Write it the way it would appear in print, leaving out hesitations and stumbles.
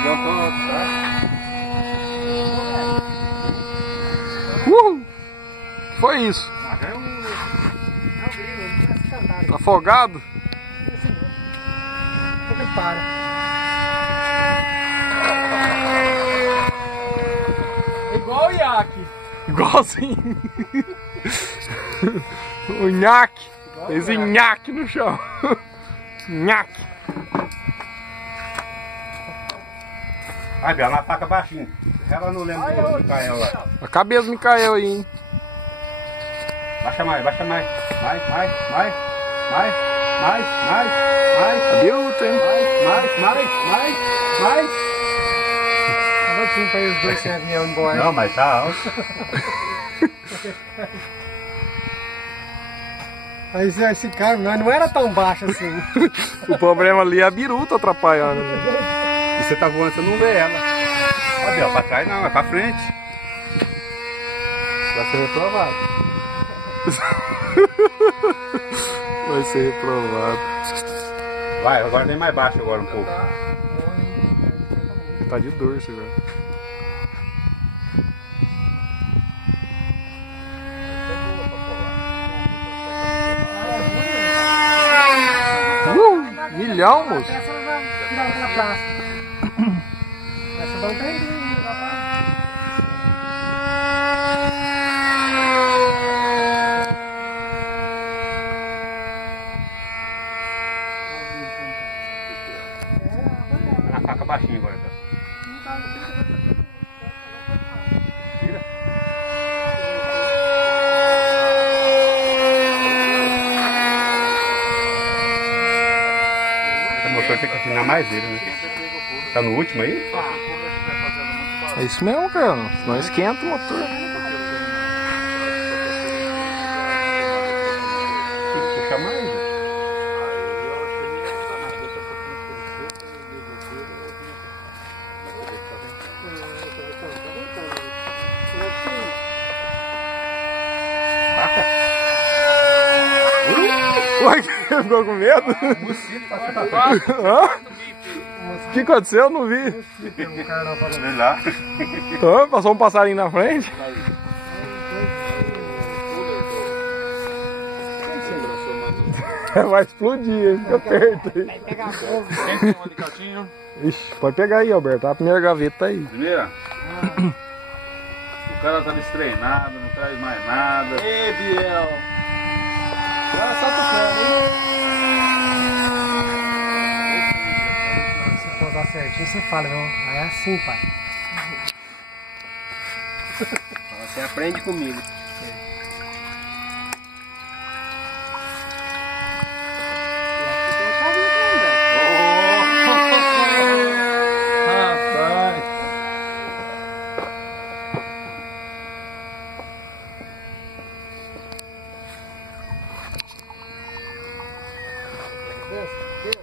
avião todo, tá? Foi isso? Tá afogado? Ele para. É igual o iaque. Igualzinho. O nhaque. Fez nhaque no chão. Nhaque. Ai, Bela, na faca baixinho. Ela não lembra do Micael lá. A cabeça do Micael aí, hein? Baixa mais, baixa mais. Mais. Biruta, hein? Mais. Tava assim pra os dois sem avião embora. Não, mas tá alto. Aí esse cara não era tão baixo assim. O problema ali é a biruta atrapalhando. E você tá voando, você não vê ela. Ó, Bela, pra trás não, é pra frente. Vai ser reprovado. Vai ser reprovado. Vai, agora vem mais baixo agora um pouco. Tá de dorso agora. Milhão, moço. Essa vai tirar aquela praça. Essa dá um trem. Na faca baixinho agora, Bela. Tira. Esse motor tem que afinar mais ele, né? Tá no último aí? É isso mesmo, cara. Senão esquenta o motor. Tem que puxar mais. Né? Ué, ficou com medo? Hã? O que aconteceu? Eu não vi. Vem lá. Então, passou um passarinho na frente. Vai explodir, fica perto aí. Vai pegar fogo. Quem tem um alicatinho? Ixi, pode pegar aí, Alberto. A primeira gaveta tá aí. Primeira? O cara tá destreinado, não traz mais nada. Ê, Biel. Agora só tocando, hein? Se for dar certinho, você fala, viu? Aí é assim, pai. Você aprende comigo. Yes.